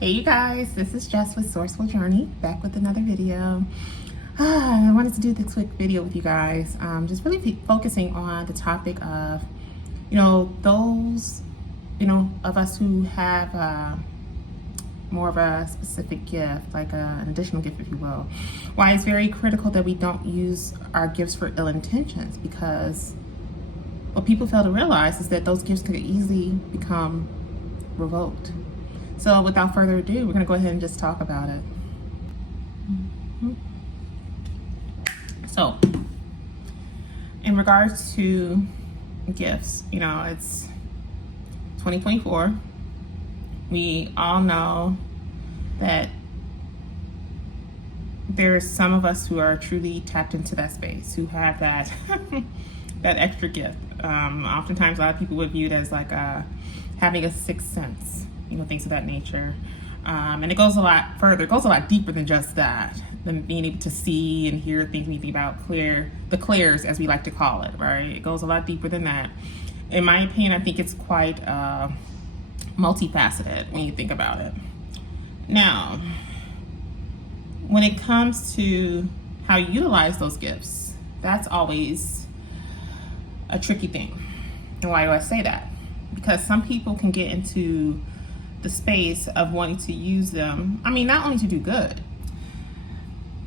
Hey you guys, this is Jess with Sourceful Journey, back with another video. I wanted to do this quick video with you guys, just really focusing on the topic of, those, of us who have more of a specific gift, like an additional gift, if you will. Why it's very critical that we don't use our gifts for ill intentions, because what people fail to realize is that those gifts could easily become revoked. So without further ado, we're going to go ahead and just talk about it. So in regards to gifts, it's 2024. We all know that there's some of us who are truly tapped into that space, who have that that extra gift. Oftentimes a lot of people would view it as like having a sixth sense, things of that nature. And it goes a lot further. It goes a lot deeper than just that, than being able to see and hear things. We think about the clairs, as we like to call it, right? It goes a lot deeper than that. In my opinion, I think it's quite multifaceted when you think about it. Now, when it comes to how you utilize those gifts, that's always a tricky thing. And why do I say that? Because some people can get into the space of wanting to use them, not only to do good.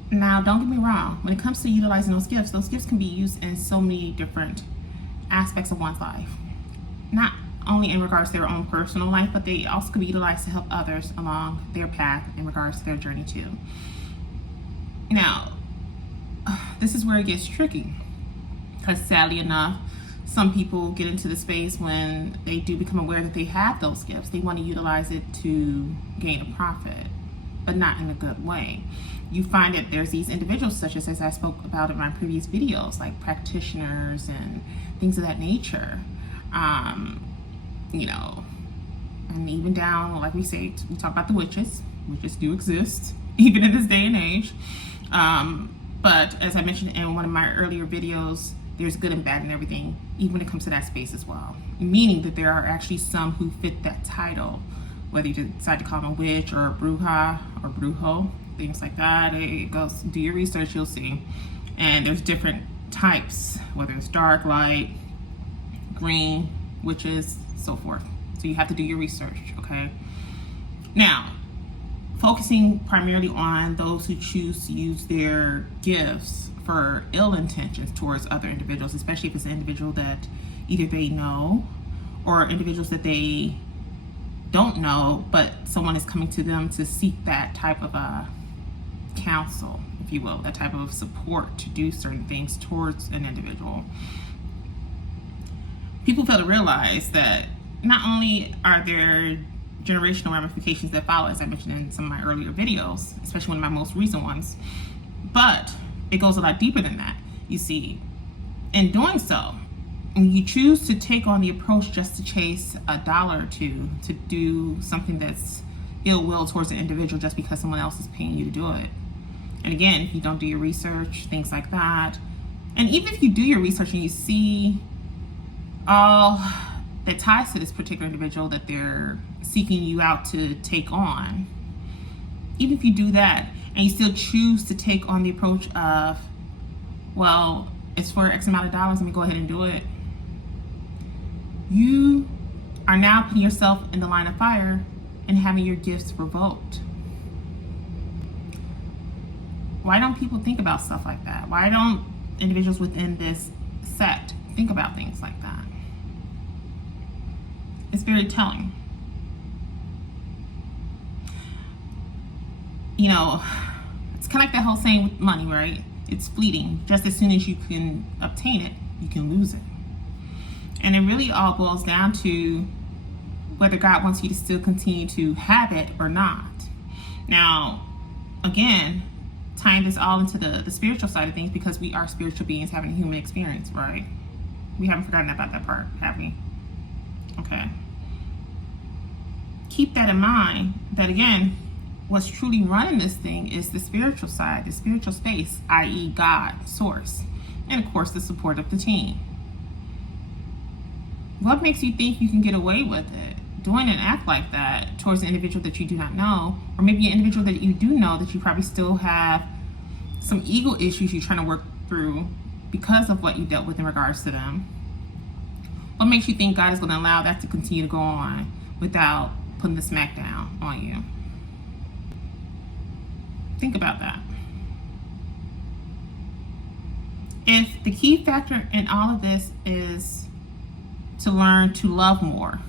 Now, don't get me wrong, when it comes to utilizing those gifts can be used in so many different aspects of one's life. Not only in regards to their own personal life, but they also can be utilized to help others along their path in regards to their journey too. Now, this is where it gets tricky, because sadly enough, some people get into the space when they do become aware that they have those gifts. They want to utilize it to gain a profit, but not in a good way. You find that there's these individuals, such as I spoke about in my previous videos, like practitioners and things of that nature. And even down, like we say, we talk about the witches. Witches do exist, even in this day and age. But as I mentioned in one of my earlier videos, there's good and bad in everything, even when it comes to that space as well. Meaning that there are actually some who fit that title, whether you decide to call them a witch or a bruja or brujo, things like that. It goes, do your research, you'll see. And there's different types, whether it's dark, light, green, witches, so forth. So you have to do your research, okay? Now, focusing primarily on those who choose to use their gifts for ill intentions towards other individuals, especially if it's an individual that either they know or individuals that they don't know, but someone is coming to them to seek that type of counsel, if you will, that type of support to do certain things towards an individual. People fail to realize that not only are there generational ramifications that follow, as I mentioned in some of my earlier videos, especially one of my most recent ones, but it goes a lot deeper than that. You see, in doing so, when you choose to take on the approach just to chase a dollar or two, to do something that's ill will towards an individual just because someone else is paying you to do it. And again, if you don't do your research, things like that. And even if you do your research and you see all that ties to this particular individual that they're seeking you out to take on, even if you do that and you still choose to take on the approach of, well, it's for X amount of dollars, let me go ahead and do it, you are now putting yourself in the line of fire and having your gifts revoked. Why don't people think about stuff like that? Why don't individuals within this sect think about things like that? It's very telling. It's kind of like that whole saying with money, right? It's fleeting. Just as soon as you can obtain it, you can lose it. And it really all boils down to whether God wants you to still continue to have it or not. Now, again, tying this all into the spiritual side of things, because we are spiritual beings having a human experience, right? We haven't forgotten about that part, have we? Okay. Keep that in mind, that again, what's truly running this thing is the spiritual side, the spiritual space, i.e. God, source, and of course the support of the team. What makes you think you can get away with it doing an act like that towards an individual that you do not know, or maybe an individual that you do know that you probably still have some ego issues you're trying to work through because of what you dealt with in regards to them, what makes you think God is going to allow that to continue to go on without putting the smack down on you? Think about that. If the key factor in all of this is to learn to love more,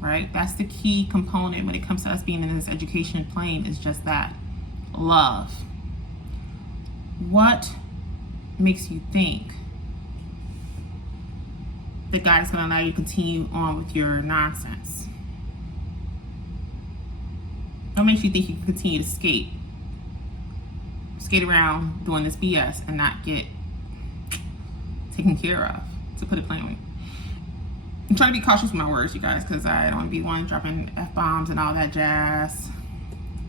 right? That's the key component when it comes to us being in this education plane, is just that, love. What makes you think that God is going to allow you to continue on with your nonsense? What makes you think you can continue to skate around doing this BS and not get taken care of, to put it plainly? I'm trying to be cautious with my words, you guys, because I don't want to be one dropping F-bombs and all that jazz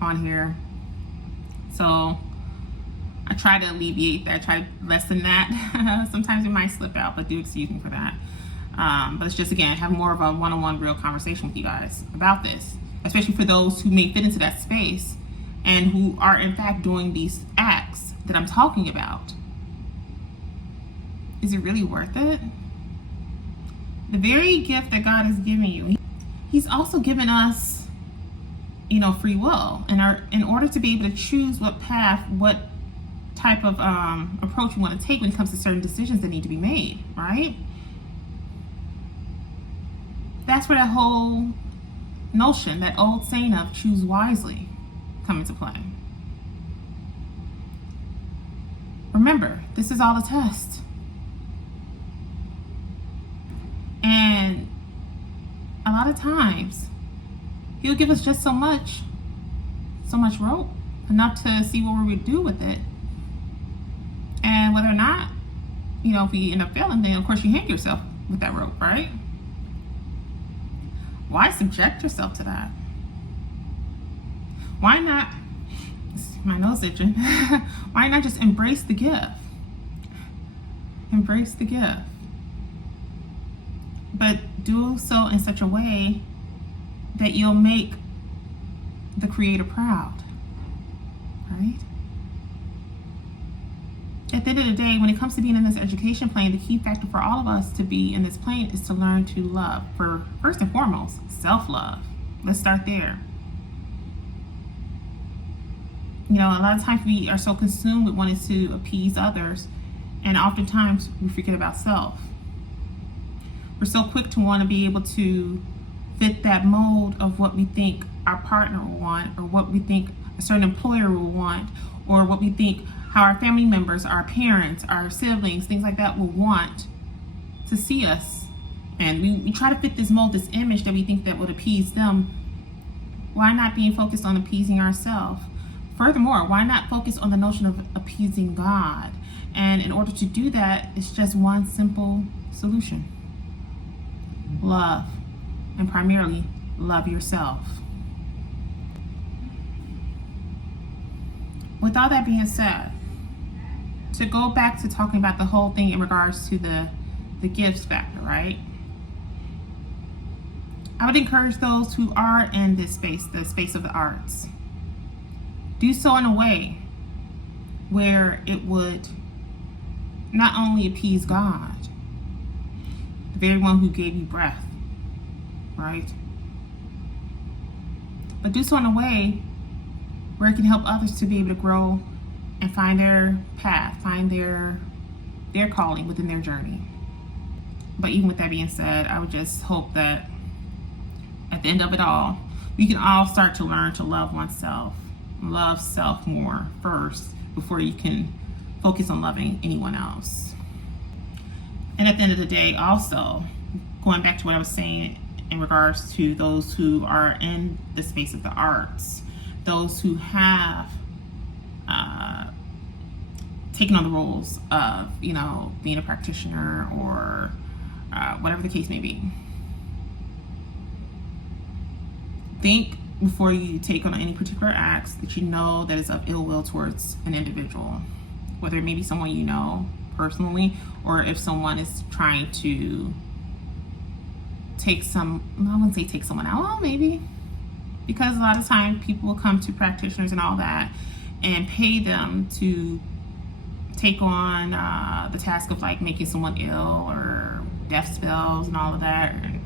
on here. So I try to alleviate that, try to lessen that. Sometimes it might slip out, but do excuse me for that. But it's just, again, have more of a one-on-one real conversation with you guys about this, especially for those who may fit into that space and who are in fact doing these acts that I'm talking about. Is it really worth it? The very gift that God has given you, He's also given us, free will. And in order to be able to choose what path, what type of approach we want to take when it comes to certain decisions that need to be made, right? That's where that whole notion, that old saying of choose wisely, come into play. Remember, this is all a test. And a lot of times, He'll give us just so much rope, enough to see what we would do with it. And whether or not, if we end up failing, then of course you hang yourself with that rope, right? Why subject yourself to that? Why not, my nose itching, why not just embrace the gift? Embrace the gift. But do so in such a way that you'll make the Creator proud, right? At the end of the day, when it comes to being in this education plane, the key factor for all of us to be in this plane is to learn to love. For first and foremost, self-love. Let's start there. A lot of times we are so consumed with wanting to appease others, and oftentimes we forget about self. We're so quick to want to be able to fit that mold of what we think our partner will want, or what we think a certain employer will want, or what we think how our family members, our parents, our siblings, things like that will want to see us. And we try to fit this mold, this image that we think that would appease them. Why not being focused on appeasing ourselves? Furthermore, why not focus on the notion of appeasing God? And in order to do that, it's just one simple solution. Love. And primarily, love yourself. With all that being said, to go back to talking about the whole thing in regards to the gifts factor, right? I would encourage those who are in this space, the space of the arts, do so in a way where it would not only appease God, the very one who gave you breath, right? But do so in a way where it can help others to be able to grow and find their path, find their calling within their journey. But even with that being said, I would just hope that at the end of it all, we can all start to learn to love oneself, love self more first before you can focus on loving anyone else. And at the end of the day, also, going back to what I was saying in regards to those who are in the space of the arts, those who have taken on the roles of, being a practitioner or whatever the case may be. Think before you take on any particular acts that you know that is of ill will towards an individual, whether it may be someone you know personally, or if someone is trying to take some, I wouldn't say take someone out, well, maybe, because a lot of times people will come to practitioners and all that and pay them to take on the task of like making someone ill or death spells and all of that. And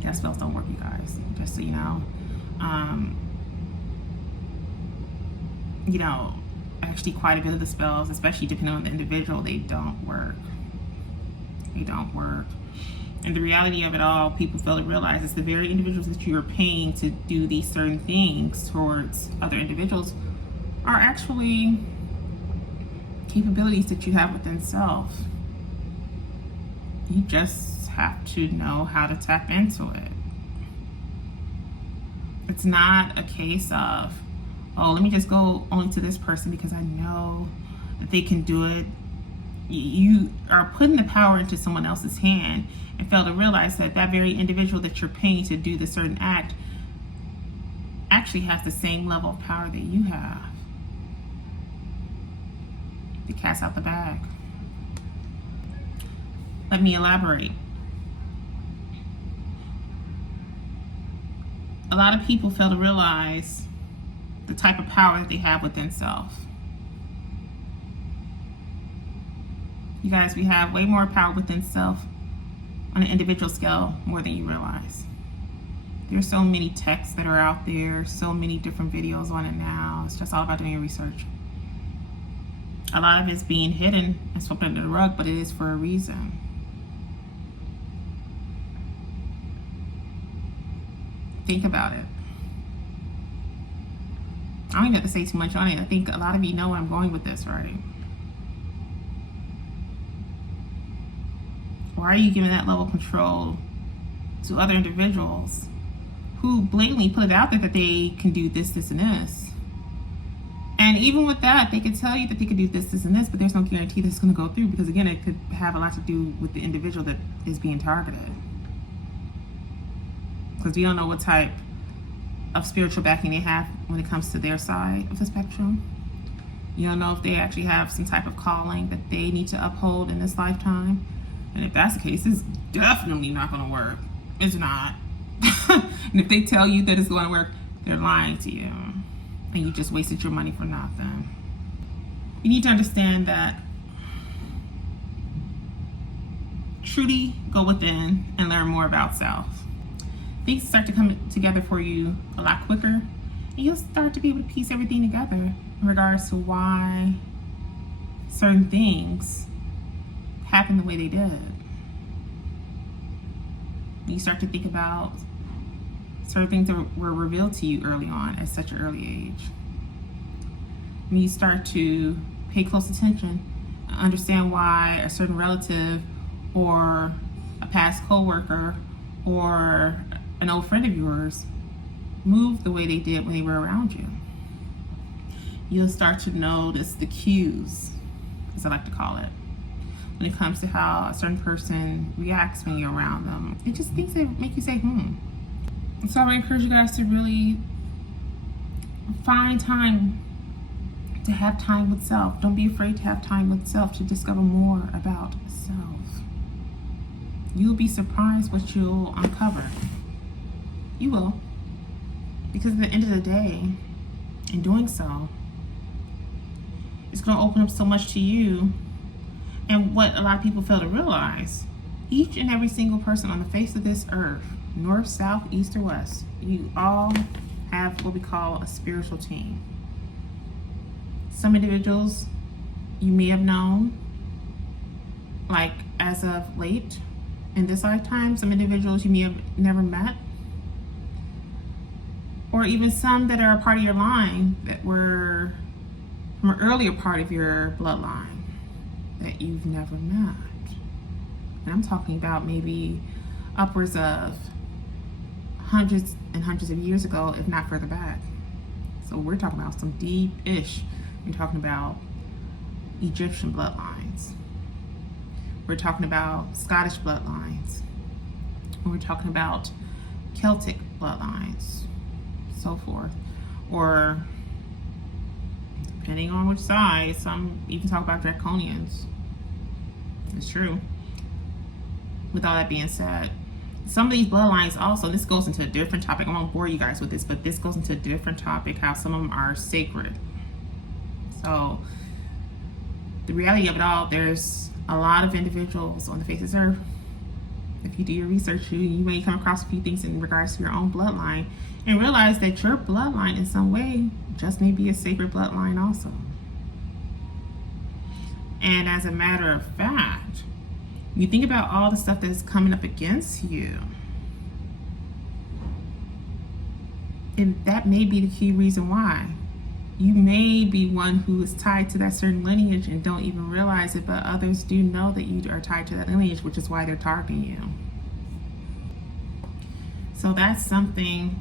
death spells don't work, you guys, just so you know. You know, actually quite a bit of the spells, especially depending on the individual, they don't work. They don't work. And the reality of it all, people fail to realize, is the very individuals that you are paying to do these certain things towards other individuals are actually capabilities that you have within self. You just have to know how to tap into it. It's not a case of, oh, let me just go only to this person because I know that they can do it. You are putting the power into someone else's hand and fail to realize that that very individual that you're paying to do the certain act actually has the same level of power that you have. The cat's out the bag. Let me elaborate. A lot of people fail to realize the type of power that they have within self. You guys, we have way more power within self on an individual scale more than you realize. There's so many texts that are out there, so many different videos on it now. It's just all about doing your research. A lot of it's being hidden and swept under the rug, but it is for a reason. Think about it. I don't even have to say too much on it. I think a lot of you know where I'm going with this, right? Why are you giving that level of control to other individuals who blatantly put it out there that they can do this, this, and this? And even with that, they could tell you that they could do this, this, and this, but there's no guarantee that it's going to go through, because again, it could have a lot to do with the individual that is being targeted. Because we don't know what type of spiritual backing they have when it comes to their side of the spectrum. You don't know if they actually have some type of calling that they need to uphold in this lifetime. And if that's the case, it's definitely not going to work. It's not. And if they tell you that it's going to work, they're lying to you. And you just wasted your money for nothing. You need to understand that truly go within and learn more about self. Things start to come together for you a lot quicker, and you'll start to be able to piece everything together in regards to why certain things happen the way they did. You start to think about certain things that were revealed to you early on at such an early age. And you start to pay close attention and understand why a certain relative or a past coworker or an old friend of yours moved the way they did when they were around you. You'll start to notice the cues, as I like to call it, when it comes to how a certain person reacts when you're around them. It just things that make you say, So I would encourage you guys to really find time to have time with self. Don't be afraid to have time with self to discover more about self. You'll be surprised what you'll uncover. You will. Because at the end of the day, in doing so, it's going to open up so much to you. And what a lot of people fail to realize, each and every single person on the face of this earth, north, south, east, or west, you all have what we call a spiritual team. Some individuals you may have known, like as of late in this lifetime. Some individuals you may have never met, or even some that are a part of your line that were from an earlier part of your bloodline that you've never met. And I'm talking about maybe upwards of hundreds and hundreds of years ago, if not further back. So we're talking about some deep-ish. We're talking about Egyptian bloodlines. We're talking about Scottish bloodlines. We're talking about Celtic bloodlines, so forth. Or depending on which side, some even talk about draconians. It's true. With all that being said, some of these bloodlines also, this goes into a different topic. I won't bore you guys with this, but this goes into a different topic, how some of them are sacred. So the reality of it all, there's a lot of individuals on the face of this earth. If you do your research, you may come across a few things in regards to your own bloodline and realize that your bloodline in some way just may be a sacred bloodline also. And as a matter of fact, you think about all the stuff that's coming up against you, and that may be the key reason why. You may be one who is tied to that certain lineage and don't even realize it, but others do know that you are tied to that lineage, which is why they're targeting you. So that's something,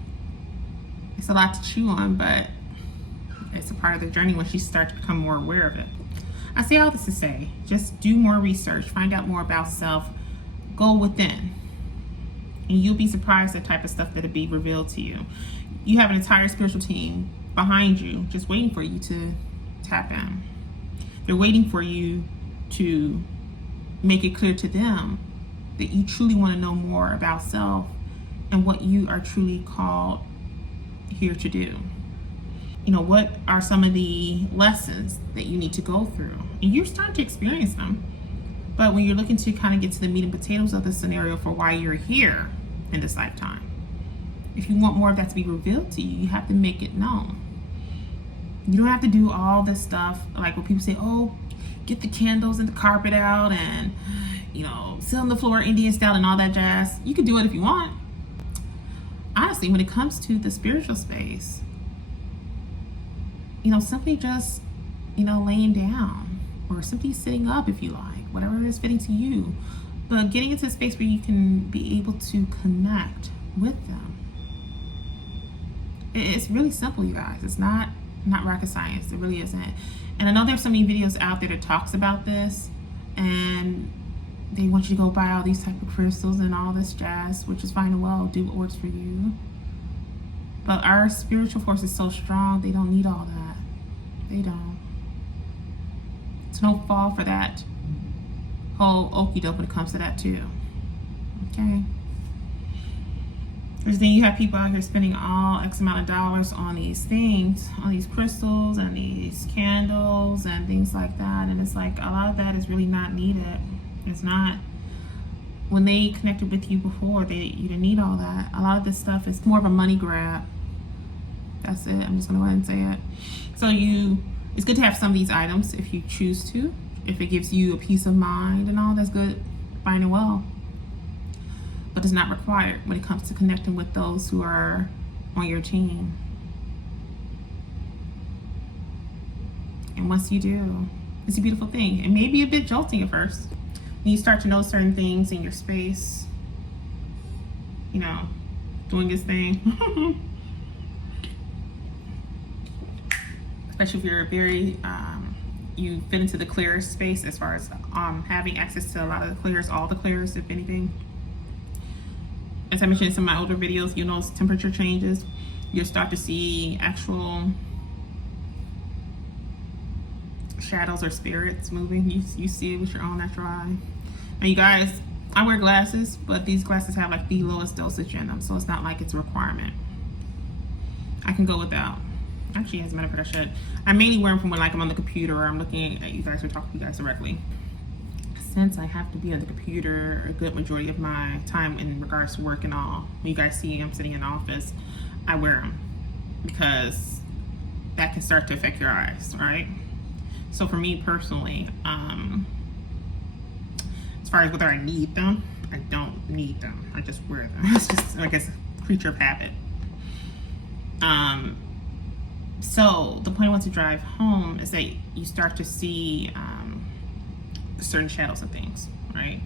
it's a lot to chew on, but it's a part of the journey once you start to become more aware of it. I say all this to say, just do more research, find out more about self, go within, and you'll be surprised at the type of stuff that'll be revealed to you. You have an entire spiritual team behind you, just waiting for you to tap in. They're waiting for you to make it clear to them that you truly want to know more about self and what you are truly called here to do. You know, what are some of the lessons that you need to go through? And you're starting to experience them. But when you're looking to kind of get to the meat and potatoes of the scenario for why you're here in this lifetime, if you want more of that to be revealed to you, you have to make it known. You don't have to do all this stuff like when people say, oh, get the candles and the carpet out and, you know, sit on the floor Indian style and all that jazz. You can do it if you want. Honestly, when it comes to the spiritual space, you know, simply just, you know, laying down or simply sitting up if you like, whatever is fitting to you. But getting into a space where you can be able to connect with them. It's really simple, you guys. It's not rocket science. It really isn't. And I know there's so many videos out there that talks about this, and they want you to go buy all these type of crystals and all this jazz, which is fine and well. Do what works for you. But our spiritual force is so strong, they don't need all that. They don't. So don't fall for that whole okie doke when it comes to that too. Okay? There's then you have people out here spending all X amount of dollars on these things, on these crystals and these candles and things like that. And it's like a lot of that is really not needed. It's not. When they connected with you before, you didn't need all that. A lot of this stuff is more of a money grab. That's it. I'm just gonna go ahead and say it. So it's good to have some of these items if you choose to. If it gives you a peace of mind and all, that's good, fine and well. But it's not required when it comes to connecting with those who are on your team. And once you do, it's a beautiful thing. It may be a bit jolting at first. When you start to know certain things in your space, you know, doing his thing. Especially if you're very, you fit into the clear space as far as having access to a lot of the clears, all the clears, if anything. As I mentioned in some of my older videos, you'll notice temperature changes. You'll start to see actual shadows or spirits moving. You see it with your own natural eye. Now you guys, I wear glasses, but these glasses have like the lowest dosage in them, so it's not like it's a requirement. I can go without. Actually, as a matter of fact, I should. I mainly wear them from when like I'm on the computer or I'm looking at you guys or talking to you guys directly. Since I have to be on the computer a good majority of my time in regards to work and all, when you guys see I'm sitting in the office, I wear them because that can start to affect your eyes, right? So for me personally, as far as whether I need them, I don't need them. I just wear them. It's just, I guess, a creature of habit. So the point I want to drive home is that you start to see certain shadows and things, right?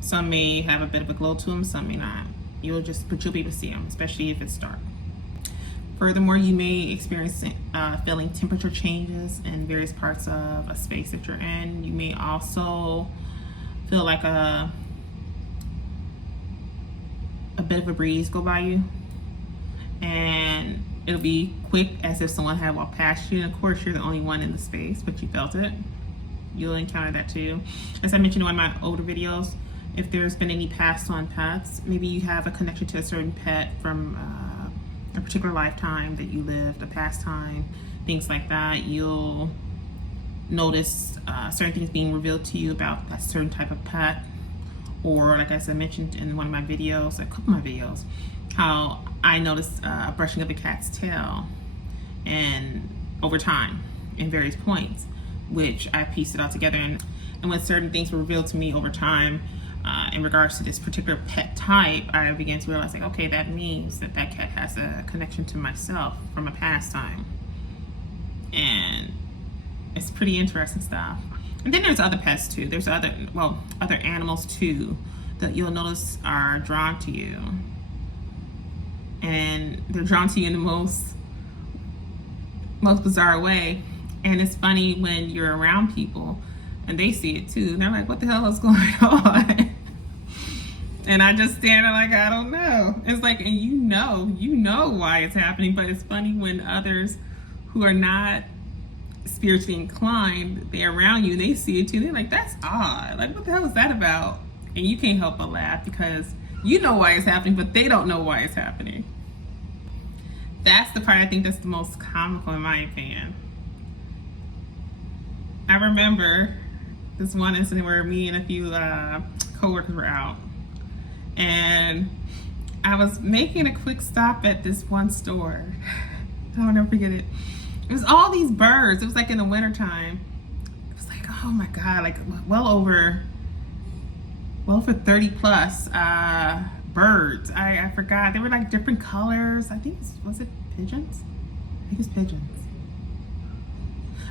Some may have a bit of a glow to them, some may not. You'll be able to see them, especially if it's dark. Furthermore, you may experience feeling temperature changes in various parts of a space that you're in. You may also feel like a bit of a breeze go by you, and it'll be quick, as if someone had walked past you. And of course, you're the only one in the space, but you felt it. You'll encounter that too. As I mentioned in one of my older videos, if there's been any passed on pets. Maybe you have a connection to a certain pet from a particular lifetime that you lived, a past time, things like that. You'll notice certain things being revealed to you about a certain type of pet. Or like I mentioned in one of my videos, a couple of my videos, how I noticed a brushing of a cat's tail and over time in various points, which I pieced it all together. And when certain things were revealed to me over time in regards to this particular pet type, I began to realize, like, okay, that means that that cat has a connection to myself from a past time. And it's pretty interesting stuff. And then there's other pets too. There's other animals too that you'll notice are drawn to you. And they're drawn to you in the most bizarre way. And it's funny when you're around people and they see it too. They're like, what the hell is going on? And I just stand there like, I don't know. It's like, and you know why it's happening, but it's funny when others who are not spiritually inclined, they're around you and they see it too. They're like, that's odd. Like, what the hell is that about? And you can't help but laugh because you know why it's happening, but they don't know why it's happening. That's the part I think that's the most comical in my opinion. I remember this one incident where me and a few co-workers were out, and I was making a quick stop at this one store. I'll never forget it. It was all these birds. It was like in the wintertime. It was like, oh my God, like well over 30 plus birds. I forgot. They were like different colors. I think was it pigeons? I think it's pigeons.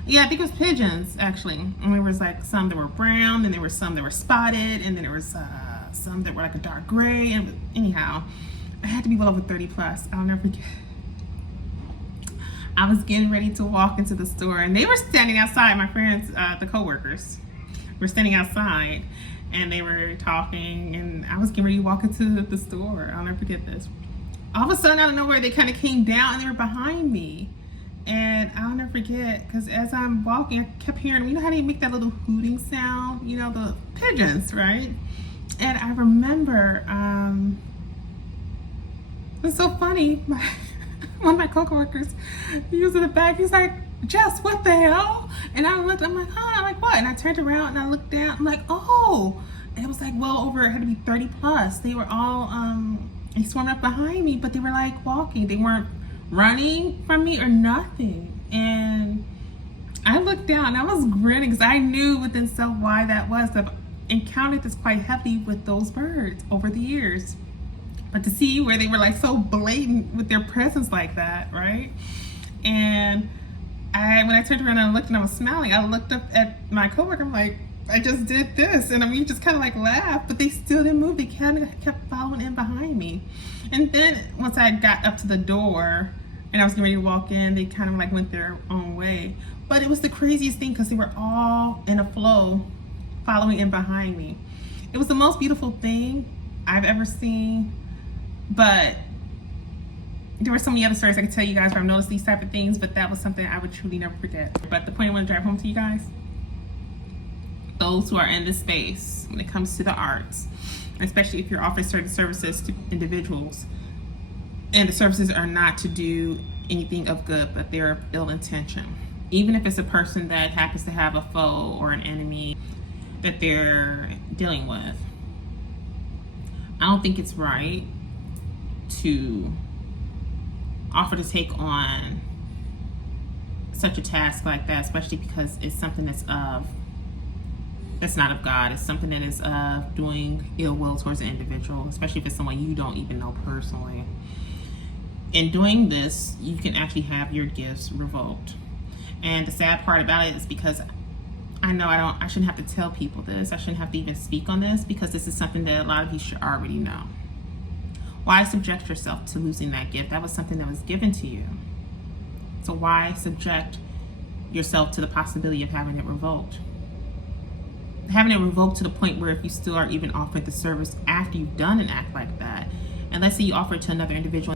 Yeah, I think it was pigeons actually. And there was like some that were brown, and there were some that were spotted, and then there was some that were like a dark gray. And anyhow, I had to be well over 30 plus. I'll never forget. I was getting ready to walk into the store, and they were standing outside. My friends, the co-workers, were standing outside, and they were talking, and I was getting ready to walk into the store. I'll never forget this. All of a sudden, out of nowhere, they kind of came down, and they were behind me. And I'll never forget, because as I'm walking, I kept hearing, you know how they make that little hooting sound? You know, the pigeons, right? And I remember, it was so funny. One of my co-workers, he was in the back, he's like, Jess, what the hell? And I looked, I'm like, huh? I'm like, what? And I turned around and I looked down, I'm like, oh. And it was like well over, it had to be 30 plus. They were all, they swarmed up behind me, but they were like walking. They weren't running from me or nothing. And I looked down and I was grinning because I knew within self why that was. I've encountered this quite heavily with those birds over the years. But to see where they were like so blatant with their presence like that, right? And when I turned around and I looked and I was smiling, I looked up at my coworker, I'm like, I just did this. And I mean, just kind of like laughed, but they still didn't move. They kind of kept following in behind me. And then once I got up to the door and I was getting ready to walk in, they kind of like went their own way. But it was the craziest thing because they were all in a flow following in behind me. It was the most beautiful thing I've ever seen. But there were so many other stories I could tell you guys where I've noticed these type of things, but that was something I would truly never forget. But the point I want to drive home to you guys, those who are in this space when it comes to the arts, especially if you're offering certain services to individuals, and the services are not to do anything of good, but they're of ill intention. Even if it's a person that happens to have a foe or an enemy that they're dealing with, I don't think it's right to offer to take on such a task like that, especially because it's something that's not of God. It's something that is doing ill will towards an individual, especially if it's someone you don't even know personally. In doing this, you can actually have your gifts revoked. And the sad part about it is because I shouldn't have to tell people this. I shouldn't have to even speak on this because this is something that a lot of you should already know. Why subject yourself to losing that gift? That was something that was given to you. So why subject yourself to the possibility of having it revoked? Having it revoked to the point where if you still are even offering the service after you've done an act like that, and let's say you offer it to another individual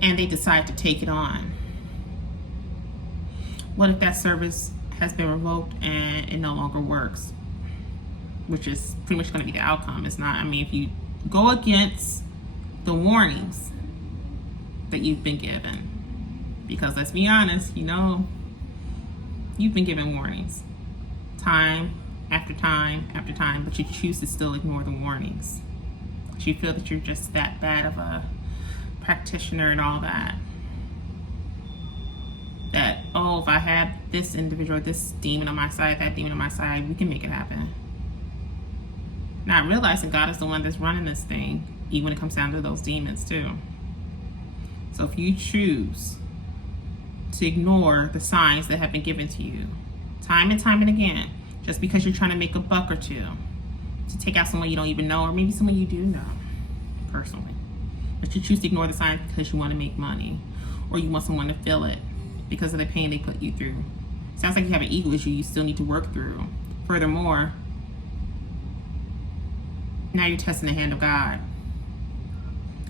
and they decide to take it on. What if that service has been revoked and it no longer works? which is pretty much going to be the outcome. It's not, I mean, if you go against the warnings that you've been given, because let's be honest, you know, you've been given warnings time after time after time, but you choose to still ignore the warnings. You feel that you're just that bad of a practitioner and all that. That, oh, if I had this individual, this demon on my side, that demon on my side, we can make it happen. Not realizing God is the one that's running this thing, even when it comes down to those demons too. So if you choose to ignore the signs that have been given to you, time and again, just because you're trying to make a buck or two, to take out someone you don't even know, or maybe someone you do know personally, but you choose to ignore the signs because you want to make money, or you want someone to feel it because of the pain they put you through. Sounds like you have an ego issue you still need to work through. Furthermore, now you're testing the hand of God,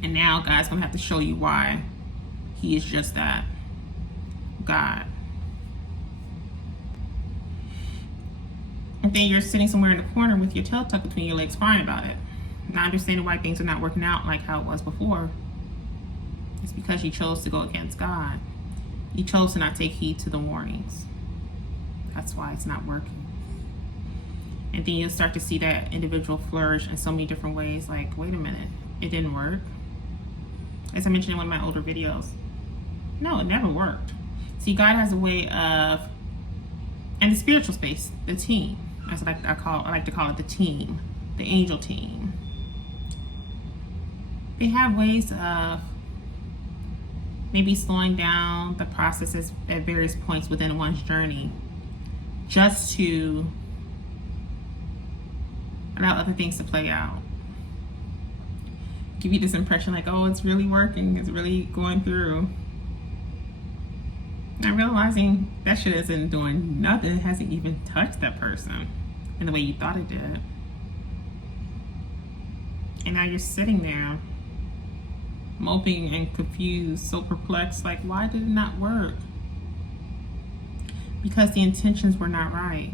and now God's gonna have to show you why He is just that, God. And then you're sitting somewhere in the corner with your tail tucked between your legs crying about it, not understanding why things are not working out like how it was before. It's because you chose to go against God. You chose to not take heed to the warnings. That's why it's not working. And then you'll start to see that individual flourish in so many different ways. Like, wait a minute, it didn't work. As I mentioned in one of my older videos, no, it never worked. See, God has a way of, and the spiritual space, the team, that's what I like to call it, the team, the angel team. They have ways of maybe slowing down the processes at various points within one's journey, just to allow other things to play out. Give you this impression like, oh, it's really working, it's really going through. Not realizing that shit isn't doing nothing, it hasn't even touched that person in the way you thought it did. And now you're sitting there moping and confused, so perplexed, like, why did it not work? Because the intentions were not right.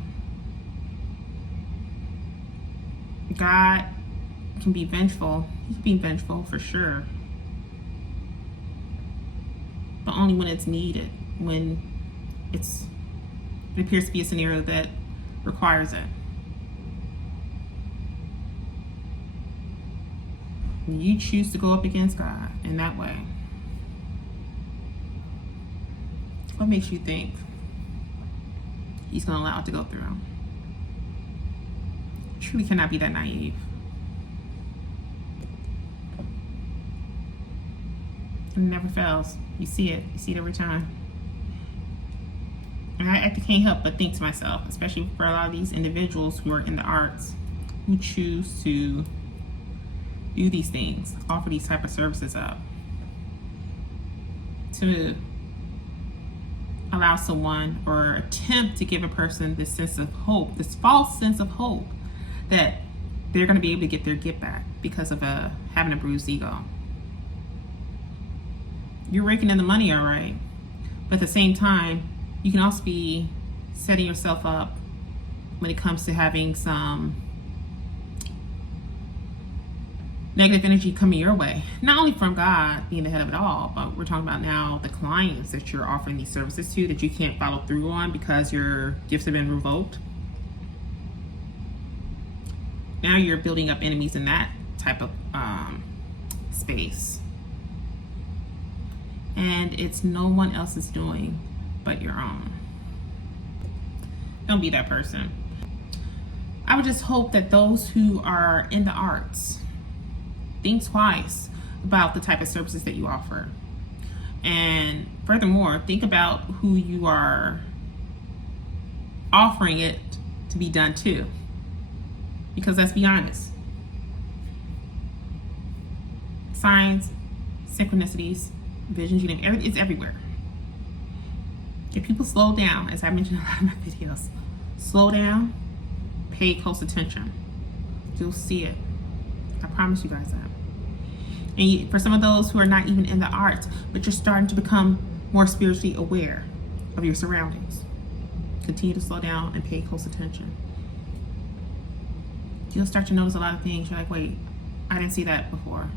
God can be vengeful. He can be vengeful for sure. But only when it's needed, when it appears to be a scenario that requires it. You choose to go up against God in that way. What makes you think He's going to allow it to go through? You truly cannot be that naive. It never fails. You see it. You see it every time. And I can't help but think to myself, especially for a lot of these individuals who are in the arts, who choose to do these things, offer these type of services up, to allow someone or attempt to give a person this sense of hope, this false sense of hope that they're going to be able to get their get back because of having a bruised ego. You're raking in the money, all right, but at the same time, you can also be setting yourself up when it comes to having some negative energy coming your way. Not only from God being the head of it all, but we're talking about now the clients that you're offering these services to that you can't follow through on because your gifts have been revoked. Now you're building up enemies in that type of space. And it's no one else's doing but your own. Don't be that person. I would just hope that those who are in the arts think twice about the type of services that you offer. And furthermore, think about who you are offering it to be done to. Because let's be honest, signs, synchronicities, visions, you know, it's everywhere. If people slow down, as I mentioned in a lot of my videos, slow down, pay close attention, you'll see it. I promise you guys that. And for some of those who are not even in the arts, but you're starting to become more spiritually aware of your surroundings, continue to slow down and pay close attention. you'll start to notice a lot of things. You're like, wait, I didn't see that before.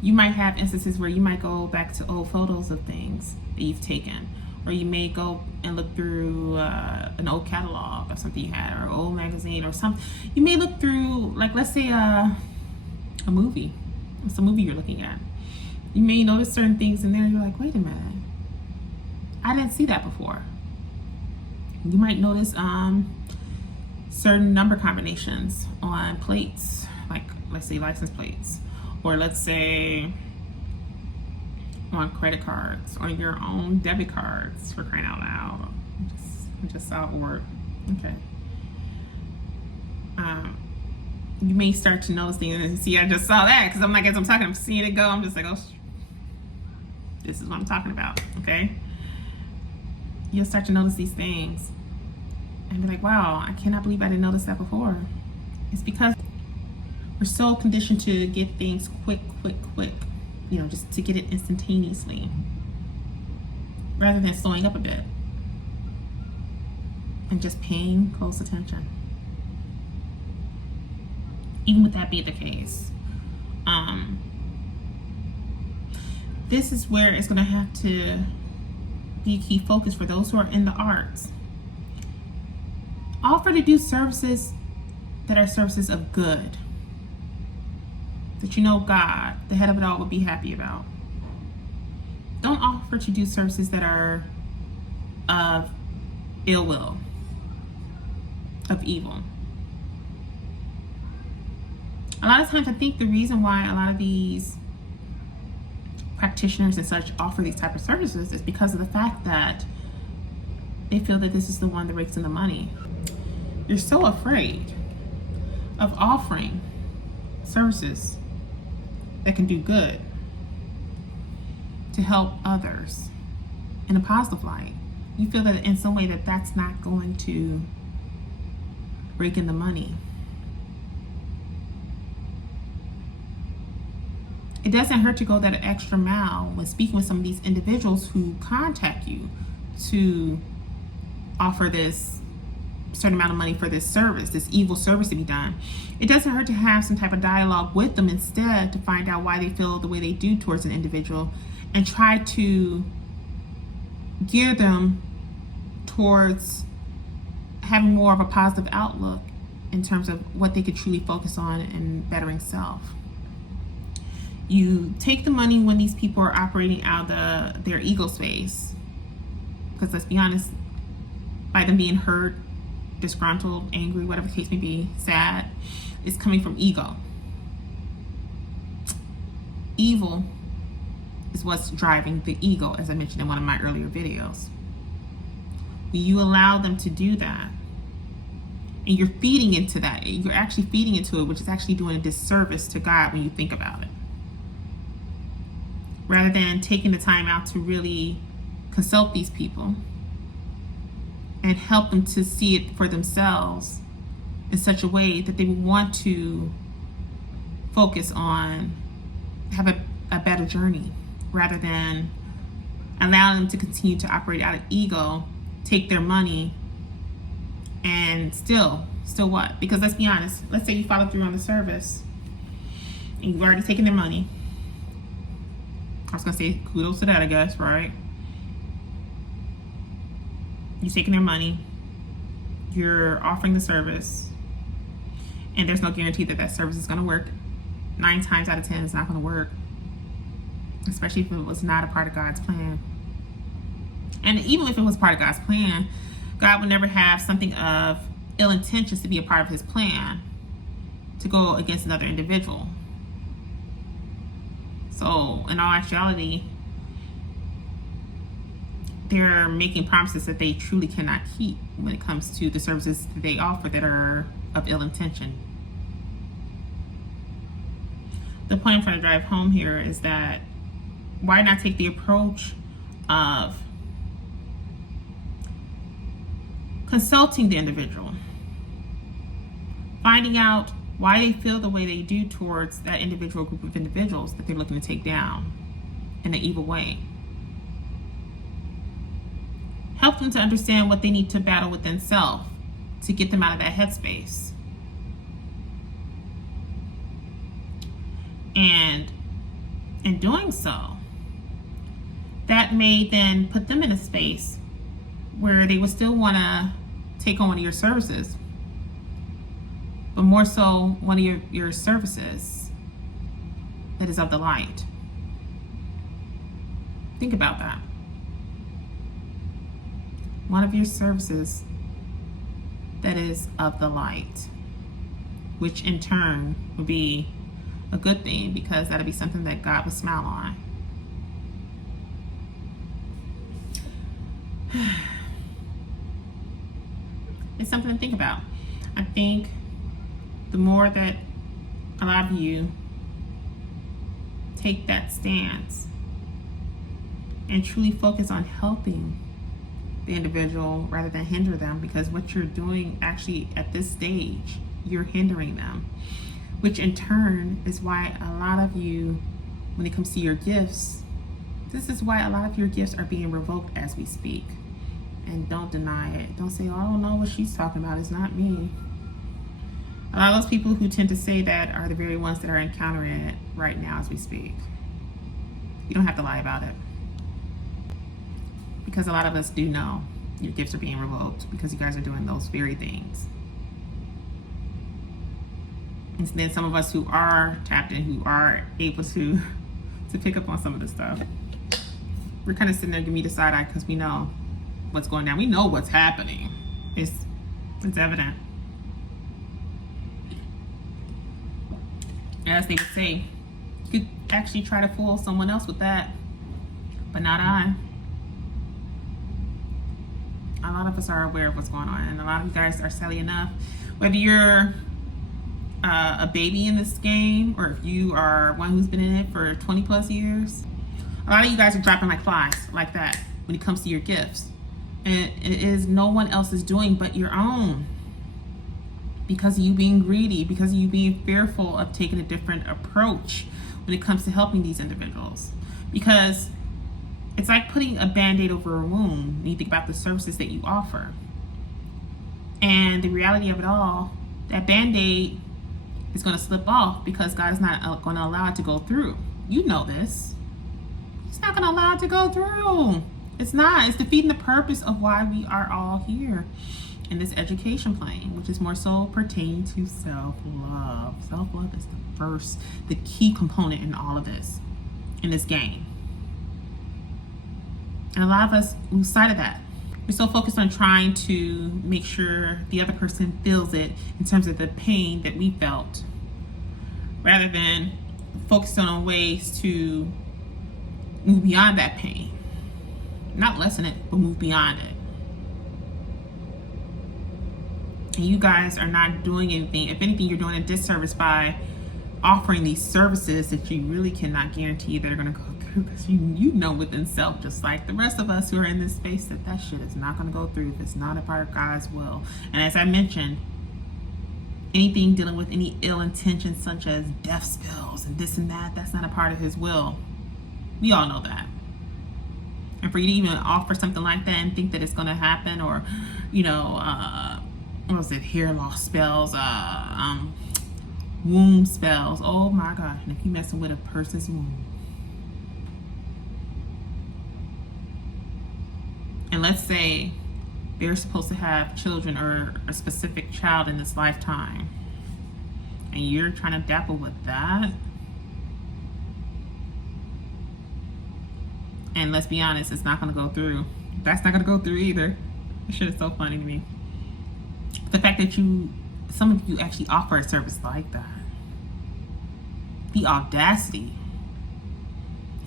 You might have instances where you might go back to old photos of things that you've taken, or you may go and look through an old catalog of something you had, or an old magazine or something. You may look through, like, let's say a movie. It's a movie you're looking at. You may notice certain things in there. You're like, wait a minute, I didn't see that before. You might notice certain number combinations on plates, like, let's say license plates, or let's say on credit cards, or your own debit cards, for crying out loud. Just saw a word. Okay. You may start to notice things, and see, I just saw that, because I'm like, as I'm talking, I'm seeing it go, I'm just like, oh, this is what I'm talking about. Okay. You'll start to notice these things and be like, wow, I cannot believe I didn't notice that before. It's because we're so conditioned to get things quick, you know, just to get it instantaneously, rather than slowing up a bit and just paying close attention. Even with that being the case, this is where it's going to have to be a key focus for those who are in the arts. Offer to do services that are services of good, that you know God, the head of it all, would be happy about. Don't offer to do services that are of ill will, of evil. A lot of times I think the reason why a lot of these practitioners and such offer these type of services is because of the fact that they feel that this is the one that rakes in the money. You're so afraid of offering services that can do good, to help others in a positive light. You feel that in some way that that's not going to rake in the money. It doesn't hurt to go that extra mile when speaking with some of these individuals who contact you to offer this certain amount of money for this service, this evil service to be done. It doesn't hurt to have some type of dialogue with them instead, to find out why they feel the way they do towards an individual, and try to gear them towards having more of a positive outlook in terms of what they could truly focus on and bettering self. You take the money when these people are operating out of their ego space, because let's be honest, by them being hurt, disgruntled, angry, whatever the case may be, sad, it's coming from ego. Evil is what's driving the ego, as I mentioned in one of my earlier videos. When you allow them to do that, and you're feeding into that, you're actually feeding into it, which is actually doing a disservice to God when you think about it. Rather than taking the time out to really consult these people and help them to see it for themselves in such a way that they would want to focus on, have a better journey, rather than allowing them to continue to operate out of ego, take their money, and still what? Because let's be honest, let's say you follow through on the service and you've already taken their money. I was going to say kudos to that, I guess, right? You're taking their money, you're offering the service, and there's no guarantee that that service is going to work. 9 times out of 10, it's not going to work, especially if it was not a part of God's plan. And even if it was part of God's plan, God would never have something of ill intentions to be a part of his plan to go against another individual. So in all actuality, they're making promises that they truly cannot keep when it comes to the services that they offer that are of ill intention. The point I'm trying to drive home here is that why not take the approach of consulting the individual, finding out why they feel the way they do towards that individual group of individuals that they're looking to take down in an evil way. Help them to understand what they need to battle within self to get them out of that headspace And in doing so, that may then put them in a space where they would still want to take on one of your services, but more so one of your services that is of the light. Think about that. One of your services that is of the light, which in turn would be a good thing, because that'll be something that God would smile on. It's something to think about. I think the more that a lot of you take that stance and truly focus on helping the individual rather than hinder them, because what you're doing actually at this stage, you're hindering them, which in turn is why a lot of you, when it comes to your gifts, this is why a lot of your gifts are being revoked as we speak. And don't deny it. Don't say, oh, I don't know what she's talking about. It's not me. A lot of those people who tend to say that are the very ones that are encountering it right now as we speak. You don't have to lie about it. Because a lot of us do know your gifts are being revoked because you guys are doing those very things. And then some of us who are tapped in, who are able to pick up on some of this stuff, we're kind of sitting there giving me the side eye because we know what's going down. We know what's happening. It's evident. As they would say, you could actually try to fool someone else with that, but not I. A lot of us are aware of what's going on, and a lot of you guys are silly enough, whether you're a baby in this game or if you are one who's been in it for 20 plus years, a lot of you guys are dropping like flies like that when it comes to your gifts. And it is no one else's doing but your own, because of you being greedy, because of you being fearful of taking a different approach when it comes to helping these individuals. Because it's like putting a band-aid over a wound when you think about the services that you offer. And the reality of it all, that band-aid is going to slip off because God is not going to allow it to go through. You know this. He's not going to allow it to go through. It's not. It's defeating the purpose of why we are all here in this education plane, which is more so pertaining to self-love. Self-love is the key component in all of this, in this game. And a lot of us lose sight of that. We're so focused on trying to make sure the other person feels it in terms of the pain that we felt, rather than focusing on ways to move beyond that pain. Not lessen it, but move beyond it. And you guys are not doing anything. If anything, you're doing a disservice by offering these services that you really cannot guarantee they're going to go through, because you know within self, just like the rest of us who are in this space, that shit is not going to go through if it's not a part of God's will. And as I mentioned, anything dealing with any ill intentions such as death spells and this and that, that's not a part of his will. We all know that. And for you to even offer something like that and think that it's going to happen, or, you know, what was it, hair loss spells, womb spells. Oh my God. And if you're messing with a person's womb. And let's say they're supposed to have children or a specific child in this lifetime, and you're trying to dapple with that. And let's be honest, it's not going to go through. That's not going to go through either. This shit is so funny to me. The fact that some of you actually offer a service like that. The audacity.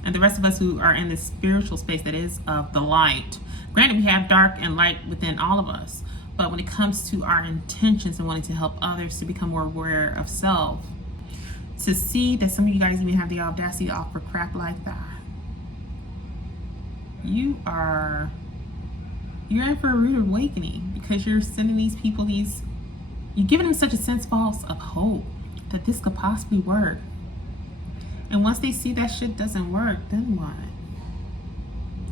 And the rest of us who are in this spiritual space that is of the light. Granted, we have dark and light within all of us. But when it comes to our intentions and wanting to help others to become more aware of self, to see that some of you guys even have the audacity to offer crap like that, you're in for a rude awakening, because you're sending these people you're giving them such a sense false of hope that this could possibly work. And once they see that shit doesn't work, then what?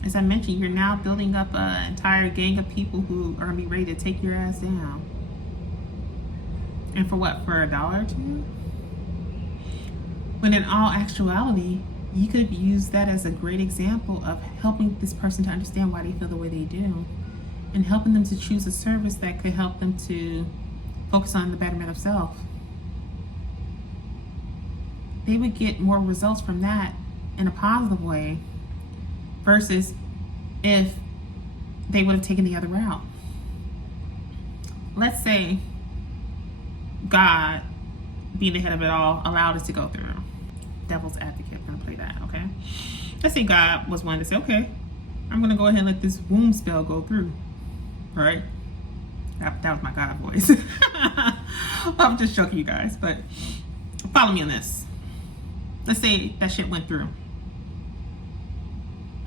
As I mentioned, you're now building up an entire gang of people who are gonna be ready to take your ass down. And for what? For $1 or $2? When in all actuality, you could have used that as a great example of helping this person to understand why they feel the way they do, and helping them to choose a service that could help them to focus on the betterment of self. They would get more results from that in a positive way versus if they would have taken the other route. Let's say God, being the head of it all, allowed us to go through. Devil's advocate, we're gonna play that, okay? Let's say God was one to say, okay, I'm gonna go ahead and let this womb spell go through, all right? That was my God voice. I'm just joking, you guys, but follow me on this. Let's say that shit went through,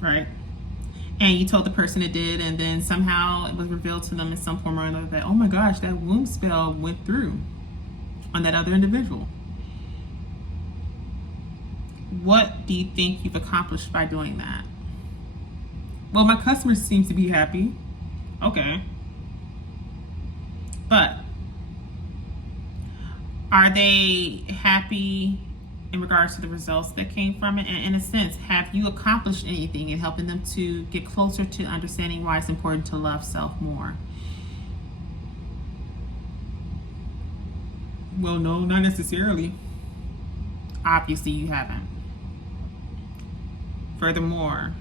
right? And you told the person it did, and then somehow it was revealed to them in some form or another that, oh my gosh, that womb spell went through on that other individual. What do you think you've accomplished by doing that? Well, my customers seem to be happy. Okay. But are they happy in regards to the results that came from it? And in a sense, have you accomplished anything in helping them to get closer to understanding why it's important to love self more? Well, no, not necessarily. Obviously, you haven't. Furthermore,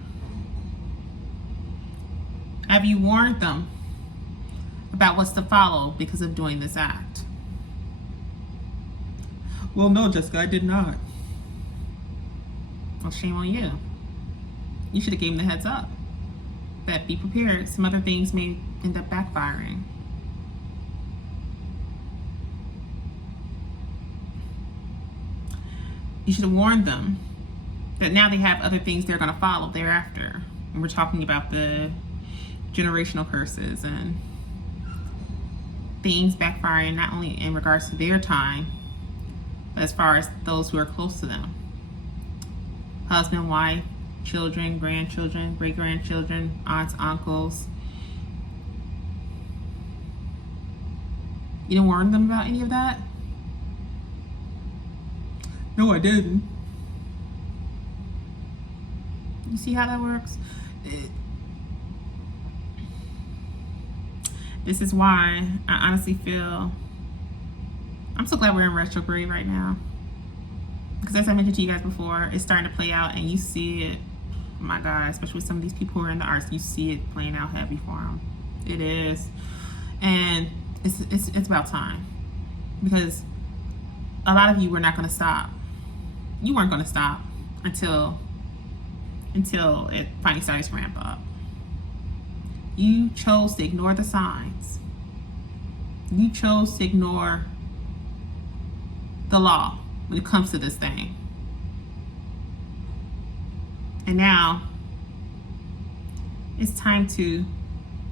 have you warned them about what's to follow because of doing this act? Well, no, Jessica, I did not. Well, shame on you. You should have given them the heads up that be prepared. Some other things may end up backfiring. You should have warned them that now they have other things they're going to follow thereafter. And we're talking about the generational curses and things backfiring not only in regards to their time, but as far as those who are close to them. Husband, wife, children, grandchildren, great-grandchildren, aunts, uncles. You didn't warn them about any of that? No, I didn't. You see how that works? This is why I honestly feel I'm so glad we're in retrograde right now. Because as I mentioned to you guys before, it's starting to play out and you see it. Oh my God, especially with some of these people who are in the arts, you see it playing out heavy for them. It is. And it's about time. Because a lot of you were not going to stop. You weren't going to stop until it finally started to ramp up. You chose to ignore the signs. You chose to ignore the law when it comes to this thing. And now it's time to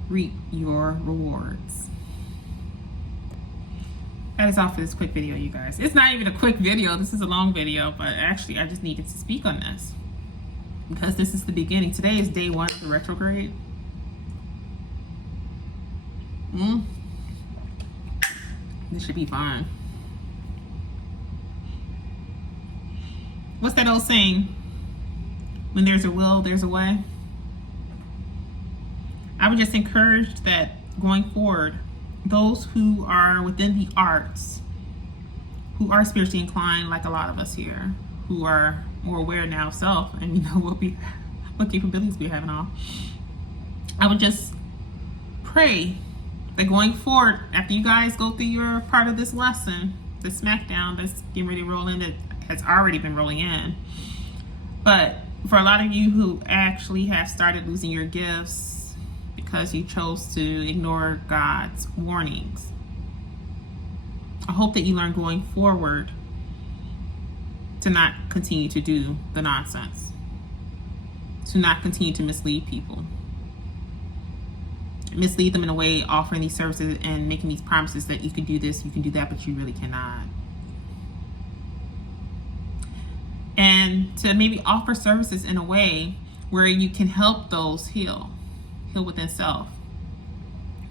reap your rewards. That is all for this quick video, you guys. It's not even a quick video. This is a long video, but actually I just needed to speak on this because this is the beginning. Today is day 1 of the retrograde. This should be fun. What's that old saying? When there's a will, there's a way. I would just encourage that going forward, those who are within the arts, who are spiritually inclined, like a lot of us here, who are more aware now of self and you know what capabilities we have and all, I would just pray that going forward, after you guys go through your part of this lesson, the smackdown that's getting ready to roll in, that has already been rolling in, but for a lot of you who actually have started losing your gifts because you chose to ignore God's warnings, I hope that you learn going forward to not continue to do the nonsense, to not continue to mislead people, mislead them in a way, offering these services and making these promises that you can do this, you can do that, but you really cannot. And to maybe offer services in a way where you can help those heal within self.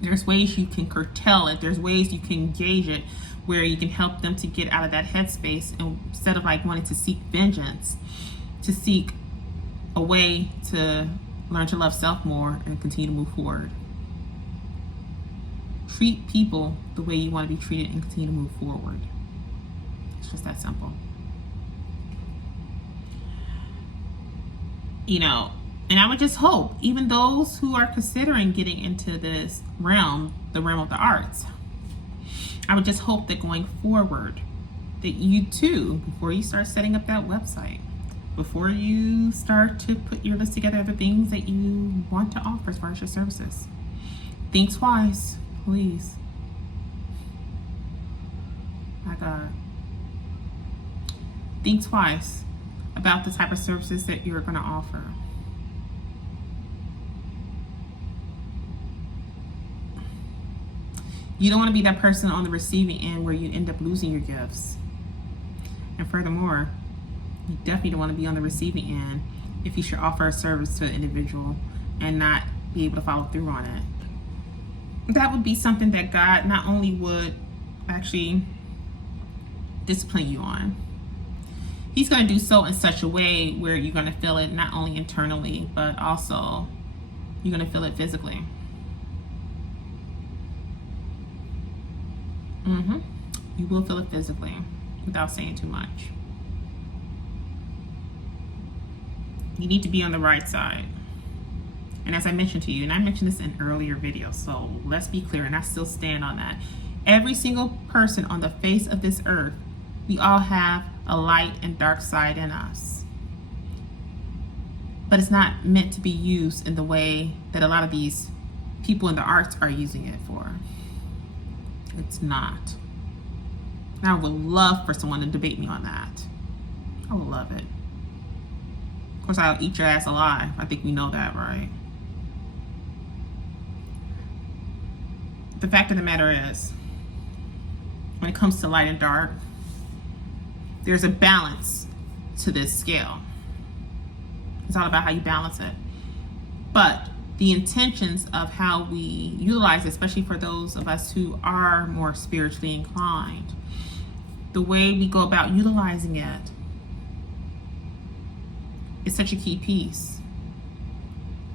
There's ways you can curtail it. There's ways you can gauge it where you can help them to get out of that headspace, and instead of like wanting to seek vengeance, to seek a way to learn to love self more and continue to move forward. Treat people the way you want to be treated and continue to move forward. It's just that simple. You know, and I would just hope, even those who are considering getting into this realm, the realm of the arts, I would just hope that going forward, that you too, before you start setting up that website, before you start to put your list together of the things that you want to offer as far as your services, think twice, please. My God. Think twice about the type of services that you're going to offer. You don't want to be that person on the receiving end where you end up losing your gifts. And furthermore, you definitely don't want to be on the receiving end if you should offer a service to an individual and not be able to follow through on it. That would be something that God not only would actually discipline you on, He's going to do so in such a way where you're going to feel it not only internally, but also you're going to feel it physically. You will feel it physically without saying too much. You need to be on the right side. And as I mentioned to you, and I mentioned this in earlier videos, so let's be clear, and I still stand on that. Every single person on the face of this earth, we all have a light and dark side in us. But it's not meant to be used in the way that a lot of these people in the arts are using it for. It's not. And I would love for someone to debate me on that. I would love it. Of course, I'll eat your ass alive. I think we know that, right? The fact of the matter is, when it comes to light and dark, there's a balance to this scale. It's all about how you balance it. But the intentions of how we utilize it, especially for those of us who are more spiritually inclined, the way we go about utilizing it is such a key piece.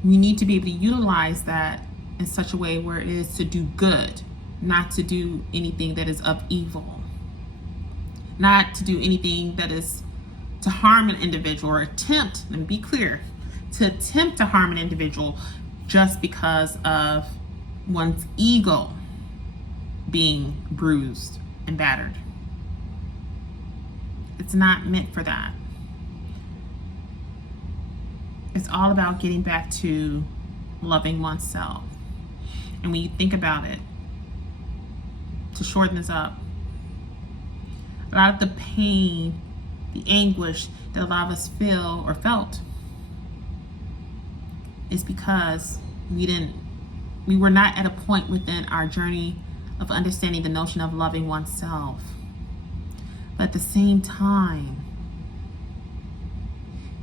We need to be able to utilize that in such a way where it is to do good, not to do anything that is of evil, not to do anything that is to harm an individual or attempt, let me be clear, to attempt to harm an individual just because of one's ego being bruised and battered. It's not meant for that. It's all about getting back to loving oneself. And when you think about it, to shorten this up, a lot of the pain, the anguish that a lot of us feel or felt is because we were not at a point within our journey of understanding the notion of loving oneself. But at the same time,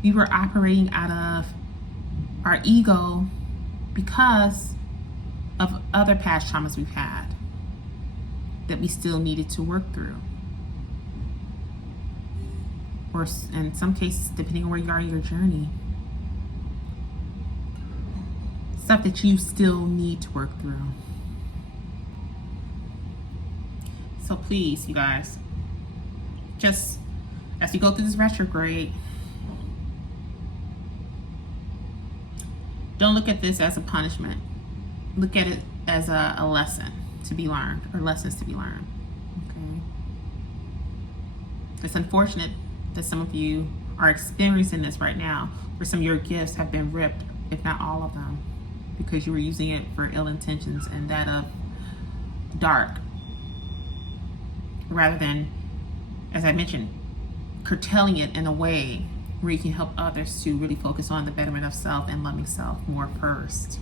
we were operating out of our ego because of other past traumas we've had that we still needed to work through. Or in some cases, depending on where you are in your journey, stuff that you still need to work through. So please, you guys, just as you go through this retrograde, don't look at this as a punishment. Look at it as a lesson to be learned, or lessons to be learned. Okay. It's unfortunate that some of you are experiencing this right now, where some of your gifts have been ripped, if not all of them, because you were using it for ill intentions and that of dark, rather than, as I mentioned, curtailing it in a way where you can help others to really focus on the betterment of self and loving self more first.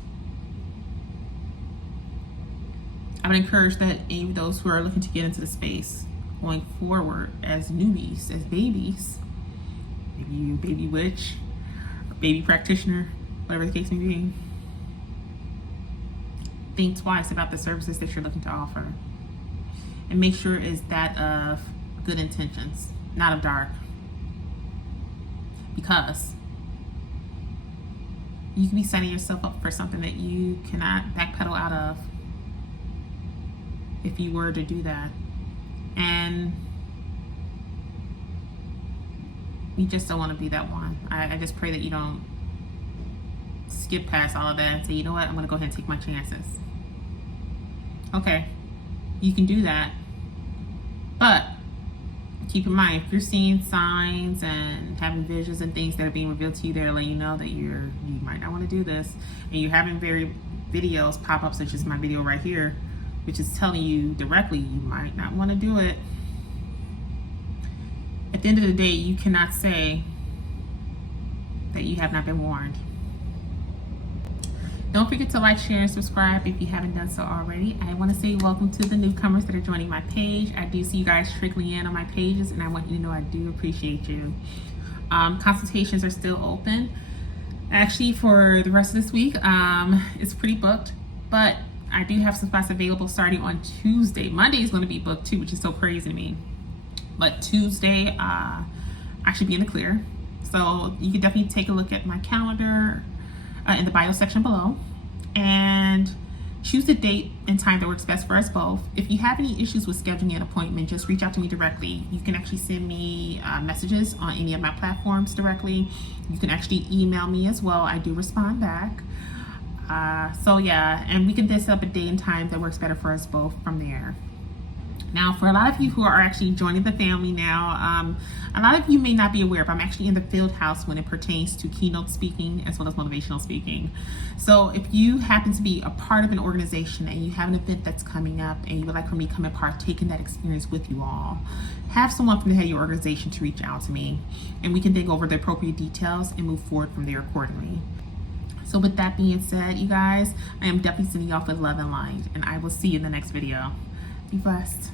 I would encourage that any of those who are looking to get into the space going forward as newbies, as babies, maybe you baby witch, or baby practitioner, whatever the case may be, think twice about the services that you're looking to offer. and make sure it's that of good intentions, not of dark. Because you can be setting yourself up for something that you cannot backpedal out of if you were to do that. And you just don't want to be that one. I just pray that you don't skip past all of that and say, you know what, I'm going to go ahead and take my chances. Okay, you can do that. But keep in mind, if you're seeing signs and having visions and things that are being revealed to you, they're letting you know that you might not want to do this, and you're having videos pop up, such as my video right here, which is telling you directly you might not want to do it. At the end of the day, you cannot say that you have not been warned. Don't forget to like, share, and subscribe if you haven't done so already. I want to say welcome to the newcomers that are joining my page. I do see you guys trickling in on my pages, and I want you to know I do appreciate you. Consultations are still open. Actually, for the rest of this week, it's pretty booked, but I do have some spots available starting on Tuesday. Monday is going to be booked too, which is so crazy to me. But Tuesday, I should be in the clear. So you can definitely take a look at my calendar in the bio section below and choose the date and time that works best for us both. If you have any issues with scheduling an appointment, just reach out to me directly. You can actually send me messages on any of my platforms directly. You can actually email me as well. I do respond back. So yeah, and we can set up a day and time that works better for us both from there. Now, for a lot of you who are actually joining the family now, a lot of you may not be aware, but I'm actually in the field house when it pertains to keynote speaking as well as motivational speaking. So if you happen to be a part of an organization and you have an event that's coming up and you would like for me to come and partake in that experience with you all, have someone from the head of your organization to reach out to me, and we can dig over the appropriate details and move forward from there accordingly. So with that being said, you guys, I am definitely sending you off with love and light, and I will see you in the next video. Be blessed.